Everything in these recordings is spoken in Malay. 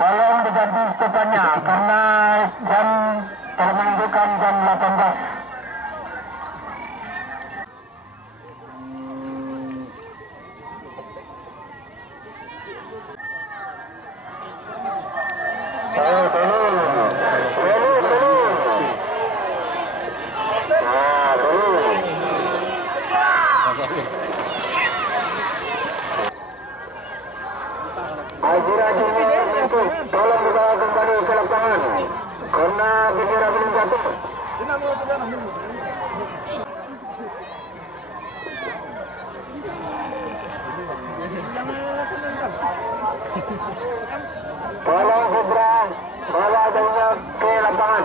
Tolong diganti stopannya karena jam telah menunjukkan jam 18. Tolong dibawa kembali ke lapangan karena bendera belum jatuh. Tolong segera bawa adanya ke lapangan.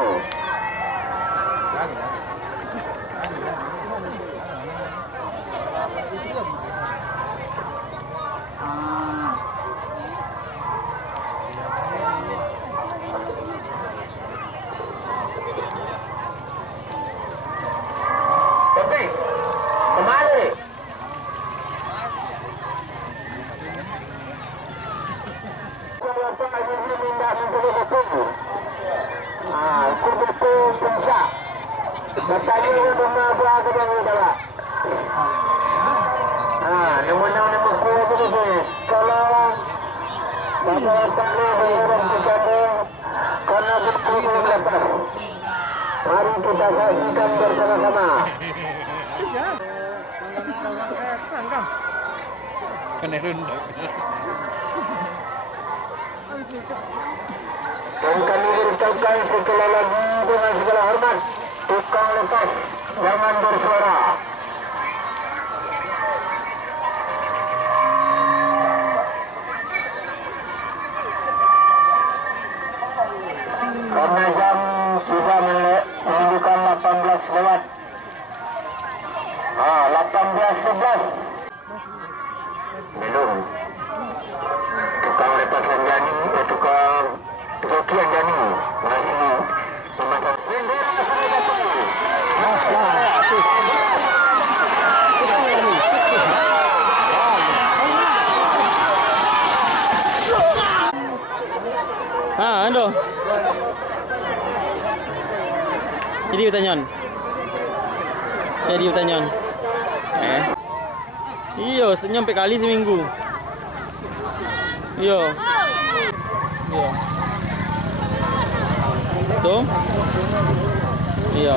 Mari kita saksikan bersama-sama. Dan kami berucapkan sekali lagi dengan segala hormat, tukang lepas jangan bersuara. Karena jam sudah menunjukkan 18 lewat. 18:11. Belum. Tukang lepas Anjani, tukang joki Anjani masih memasang bendera sudah jatuh. Ando. Jadi pertanyaan. Jadi pertanyaan. Iyo, nyampe kali seminggu. Iyo. Iyo. Tuh. Iya.